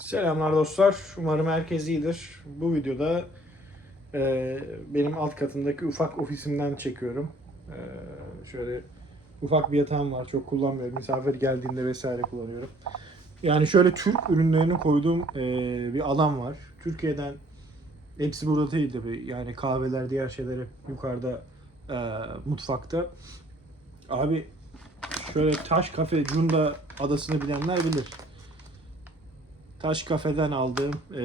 Selamlar dostlar. Umarım herkes iyidir. Bu videoda e, benim alt katındaki ufak ofisimden çekiyorum. E, şöyle ufak bir yatağım var. Çok kullanmıyorum. Misafir geldiğinde vesaire kullanıyorum. Yani şöyle Türk ürünlerini koyduğum e, bir alan var. Türkiye'den hepsi burada değil tabii. Yani kahveler, diğer şeyler hep yukarıda e, mutfakta. Abi şöyle Taş Kafe Cunda adasını bilenler bilir. Taş kafeden aldığım e,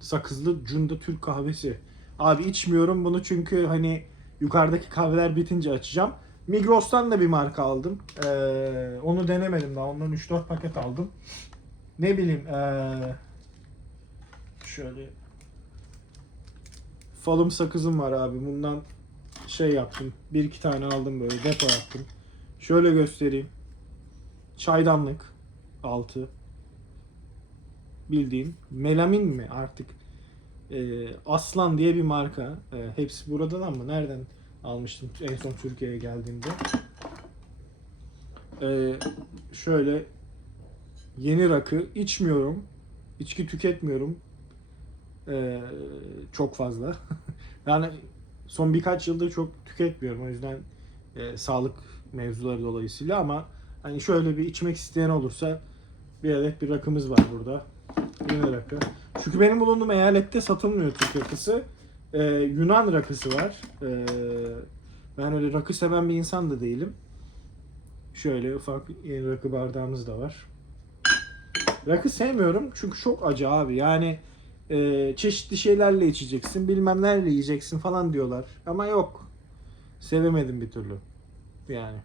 sakızlı Cunda Türk kahvesi. Abi içmiyorum bunu çünkü hani yukarıdaki kahveler bitince açacağım. Migros'tan da bir marka aldım. E, onu denemedim daha. Ondan 3-4 paket aldım. Ne bileyim e, şöyle falım sakızım var abi. Bundan şey yaptım. Bir iki tane aldım böyle depo yaptım. Şöyle göstereyim. Çaydanlık altı bildiğin melamin mi artık e, Aslan diye bir marka. E, hepsi buradan ama nereden almıştım en son Türkiye'ye geldiğimde. E, şöyle yeni rakı içmiyorum. İçki tüketmiyorum. E, çok fazla. yani son birkaç yıldır çok tüketmiyorum. O yüzden e, sağlık mevzuları dolayısıyla ama hani şöyle bir içmek isteyen olursa bir adet bir rakımız var burada. Yine rakı. Çünkü benim bulunduğum eyalette satılmıyor Türk rakısı. Ee, Yunan rakısı var. Ee, ben öyle rakı seven bir insan da değilim. Şöyle ufak bir rakı bardağımız da var. Rakı sevmiyorum çünkü çok acı abi. Yani e, çeşitli şeylerle içeceksin, bilmem nelerle yiyeceksin falan diyorlar. Ama yok. Sevemedim bir türlü. Yani.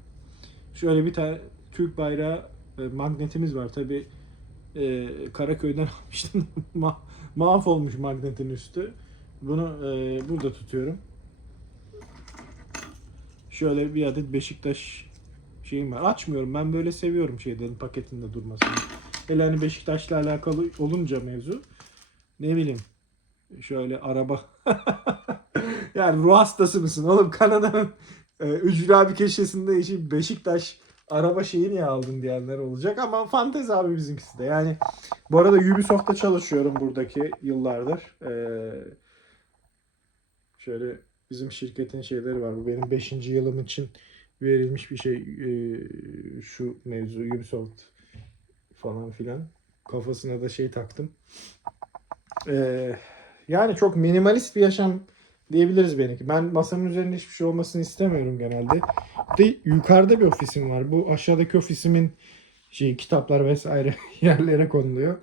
Şöyle bir tane Türk bayrağı e, magnetimiz var. Tabi e, Karaköy'den almıştım. Ma mahvolmuş magnetin üstü. Bunu e, burada tutuyorum. Şöyle bir adet Beşiktaş şeyim var. Açmıyorum. Ben böyle seviyorum şeylerin paketinde durmasını. Hele hani Beşiktaş'la alakalı olunca mevzu. Ne bileyim. Şöyle araba. yani ruh hastası mısın oğlum? Kanada'nın e, ücra bir köşesinde işi Beşiktaş araba şeyi niye aldın diyenler olacak ama fantezi abi bizimkisi de. Yani bu arada Ubisoft'ta çalışıyorum buradaki yıllardır. Ee, şöyle bizim şirketin şeyleri var. Bu benim 5. yılım için verilmiş bir şey. Ee, şu mevzu Ubisoft falan filan. Kafasına da şey taktım. Ee, yani çok minimalist bir yaşam diyebiliriz benimki. Ben masamın üzerinde hiçbir şey olmasını istemiyorum genelde. Bir de yukarıda bir ofisim var. Bu aşağıdaki ofisimin şey kitaplar vesaire yerlere konuluyor.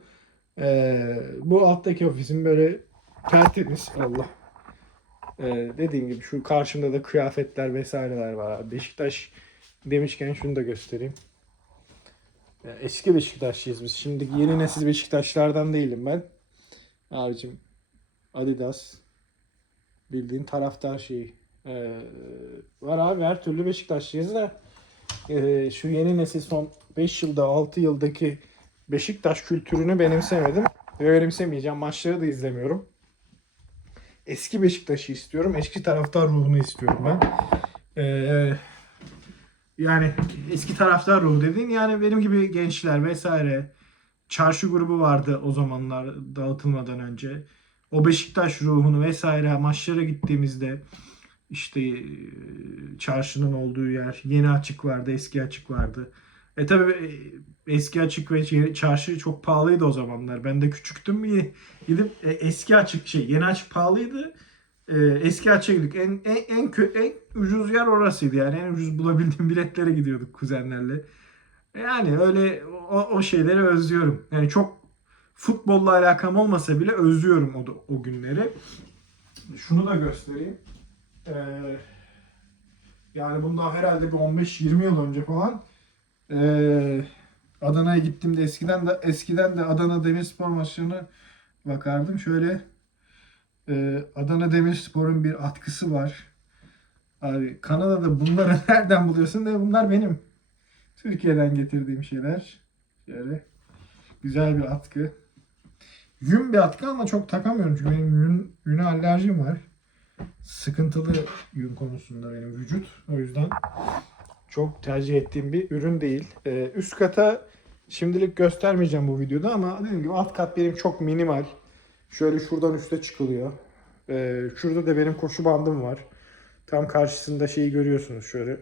Ee, bu alttaki ofisim böyle tertemiz. Allah. Ee, dediğim gibi şu karşımda da kıyafetler vesaireler var. Beşiktaş demişken şunu da göstereyim. Eski Beşiktaşlıyız biz. Şimdi yeni nesil Beşiktaşlardan değilim ben. Abicim Adidas, bildiğin taraftar şeyi. Ee, var abi her türlü Beşiktaşlıyız da ee, şu yeni nesil son 5 yılda 6 yıldaki Beşiktaş kültürünü benimsemedim. Ve benimsemeyeceğim. Maçları da izlemiyorum. Eski Beşiktaş'ı istiyorum. Eski taraftar ruhunu istiyorum ben. Ee, yani eski taraftar ruhu dediğin yani benim gibi gençler vesaire çarşı grubu vardı o zamanlar dağıtılmadan önce o Beşiktaş ruhunu vesaire maçlara gittiğimizde işte e, çarşının olduğu yer yeni açık vardı eski açık vardı. E tabi eski açık ve yeni- çarşı çok pahalıydı o zamanlar. Ben de küçüktüm gidip e, eski açık şey yeni açık pahalıydı. E, eski açığa gittik. En, en, en, kö- en ucuz yer orasıydı yani. En ucuz bulabildiğim biletlere gidiyorduk kuzenlerle. Yani öyle o, o şeyleri özlüyorum. Yani çok futbolla alakam olmasa bile özlüyorum o, o günleri. Şunu da göstereyim. Ee, yani bundan herhalde bir 15-20 yıl önce falan ee, Adana'ya gittiğimde eskiden de eskiden de Adana Demirspor maçlarına bakardım. Şöyle ee, Adana Demirspor'un bir atkısı var. Abi Kanada'da bunları nereden buluyorsun? De bunlar benim Türkiye'den getirdiğim şeyler. Şöyle güzel bir atkı. Yün bir atkı ama çok takamıyorum çünkü benim yün, yüne alerjim var. Sıkıntılı yün konusunda benim vücut. O yüzden çok tercih ettiğim bir ürün değil. Ee, üst kata Şimdilik göstermeyeceğim bu videoda ama dediğim gibi alt kat benim çok minimal. Şöyle şuradan üste çıkılıyor. Ee, şurada da benim koşu bandım var. Tam karşısında şeyi görüyorsunuz şöyle.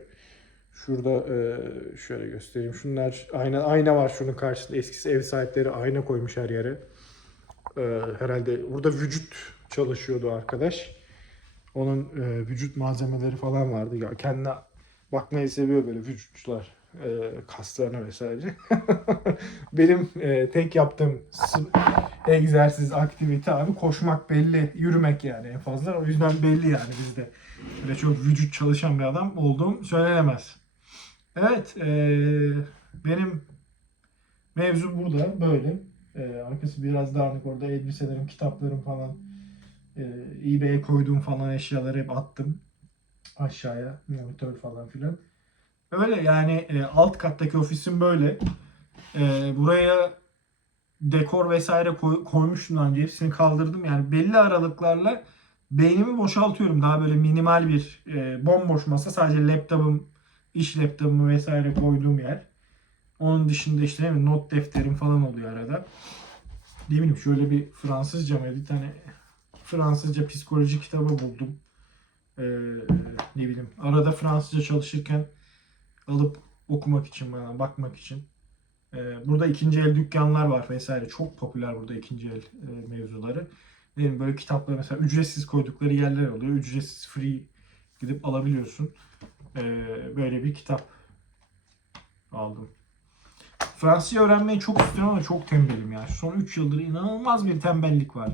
Şurada e, şöyle göstereyim. Şunlar ayna ayna var şunun karşısında. Eskisi ev sahipleri ayna koymuş her yere. Ee, herhalde burada vücut çalışıyordu arkadaş. Onun e, vücut malzemeleri falan vardı. Ya kendine bakmayı seviyor böyle vücutçular. E, kaslarına vesaire. Benim e, tek yaptığım egzersiz, aktivite abi koşmak belli, yürümek yani en fazla. O yüzden belli yani bizde. Böyle çok vücut çalışan bir adam olduğum söylenemez. Evet, e, benim mevzu burada böyle. E, arkası biraz dağınık orada elbiselerim, kitaplarım falan. E, eBay'e koyduğum falan eşyaları hep attım aşağıya. Monitör falan filan. Öyle yani e, alt kattaki ofisim böyle. E, buraya dekor vesaire koy, koymuştum önce. Hepsini kaldırdım. Yani belli aralıklarla beynimi boşaltıyorum. Daha böyle minimal bir e, bomboş masa. Sadece laptopum, iş laptopumu vesaire koyduğum yer. Onun dışında işte değil mi, not defterim falan oluyor arada. Ne bileyim şöyle bir Fransızca mı bir tane Fransızca psikoloji kitabı buldum. Ee, ne bileyim arada Fransızca çalışırken alıp okumak için bana bakmak için. Ee, burada ikinci el dükkanlar var vesaire. Çok popüler burada ikinci el e, mevzuları. Bileyim böyle kitapları mesela ücretsiz koydukları yerler oluyor. Ücretsiz free gidip alabiliyorsun. Ee, böyle bir kitap aldım. Fransızca öğrenmeyi çok istiyorum ama çok tembelim ya. Son 3 yıldır inanılmaz bir tembellik var.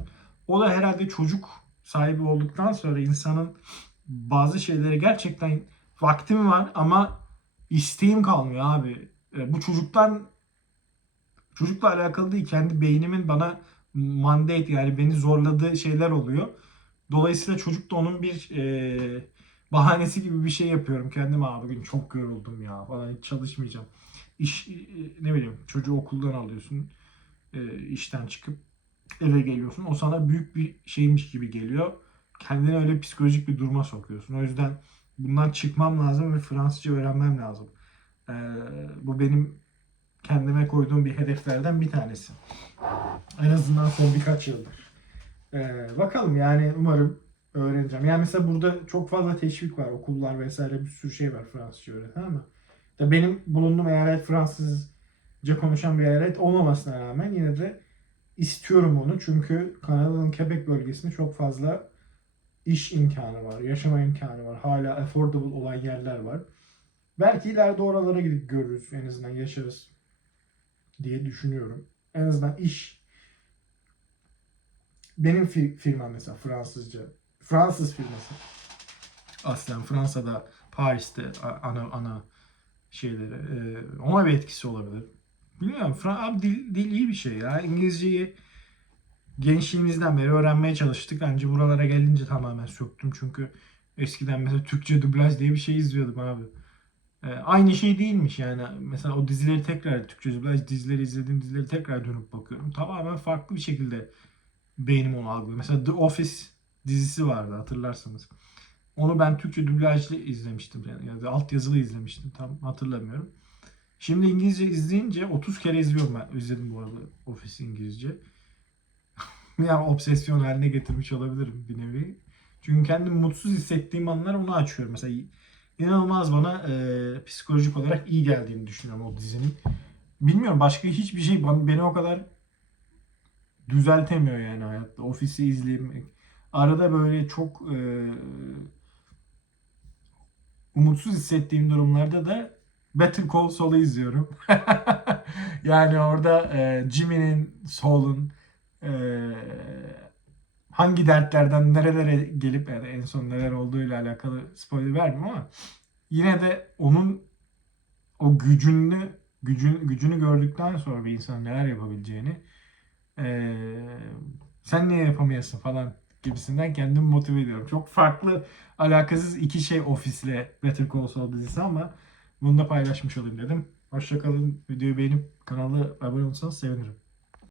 O da herhalde çocuk sahibi olduktan sonra insanın bazı şeylere gerçekten vaktim var ama isteğim kalmıyor abi. E, bu çocuktan çocukla alakalı değil. Kendi beynimin bana mandate yani beni zorladığı şeyler oluyor. Dolayısıyla çocuk da onun bir e, bahanesi gibi bir şey yapıyorum. Kendim abi bugün çok yoruldum ya falan hiç çalışmayacağım. İş e, ne bileyim çocuğu okuldan alıyorsun. E, işten çıkıp eve geliyorsun. O sana büyük bir şeymiş gibi geliyor. Kendini öyle psikolojik bir duruma sokuyorsun. O yüzden bundan çıkmam lazım ve Fransızca öğrenmem lazım. Ee, bu benim kendime koyduğum bir hedeflerden bir tanesi. En azından son birkaç yıldır. Bakalım yani umarım öğreneceğim. Yani mesela burada çok fazla teşvik var. Okullar vesaire bir sürü şey var Fransızca öğreten ama benim bulunduğum eyalet Fransızca konuşan bir eyalet olmamasına rağmen yine de istiyorum onu. Çünkü Kanada'nın Quebec bölgesinde çok fazla iş imkanı var, yaşama imkanı var. Hala affordable olan yerler var. Belki ileride oralara gidip görürüz. En azından yaşarız diye düşünüyorum. En azından iş. Benim fir- firmam mesela Fransızca. Fransız firması. Aslen Fransa'da, Paris'te ana ana şeyleri. e, ona bir etkisi olabilir. Bilmiyorum. Fra- abi dil, dil iyi bir şey ya. İngilizceyi gençliğimizden beri öğrenmeye çalıştık. Bence buralara gelince tamamen söktüm. Çünkü eskiden mesela Türkçe dublaj diye bir şey izliyordum abi. Ee, aynı şey değilmiş yani. Mesela o dizileri tekrar Türkçe dublaj dizileri izlediğim dizileri tekrar dönüp bakıyorum. Tamamen farklı bir şekilde beynim onu algılıyor. Mesela The Office dizisi vardı hatırlarsanız. Onu ben Türkçe dublajlı izlemiştim. Yani, ya da altyazılı izlemiştim. Tam hatırlamıyorum. Şimdi İngilizce izleyince 30 kere izliyorum ben. İzledim bu arada Office İngilizce. yani obsesyon haline getirmiş olabilirim bir nevi. Çünkü kendimi mutsuz hissettiğim anlar onu açıyorum. Mesela inanılmaz bana e, psikolojik olarak iyi geldiğini düşünüyorum o dizinin. Bilmiyorum başka hiçbir şey bana, beni o kadar düzeltemiyor yani hayatta. Ofisi izleyeyim. Arada böyle çok e, umutsuz hissettiğim durumlarda da Better Call Saul'u izliyorum. yani orada e, Jimmy'nin, Saul'un e, hangi dertlerden nerelere gelip yani en son neler olduğuyla alakalı spoiler vermiyorum ama yine de onun o gücünü gücün gücünü gördükten sonra bir insan neler yapabileceğini e, sen niye yapamayasın falan gibisinden kendimi motive ediyorum. Çok farklı alakasız iki şey ofisle Better Call Saul dizisi ama bunu da paylaşmış olayım dedim. Hoşçakalın. Videoyu beğenip kanala abone olursanız sevinirim.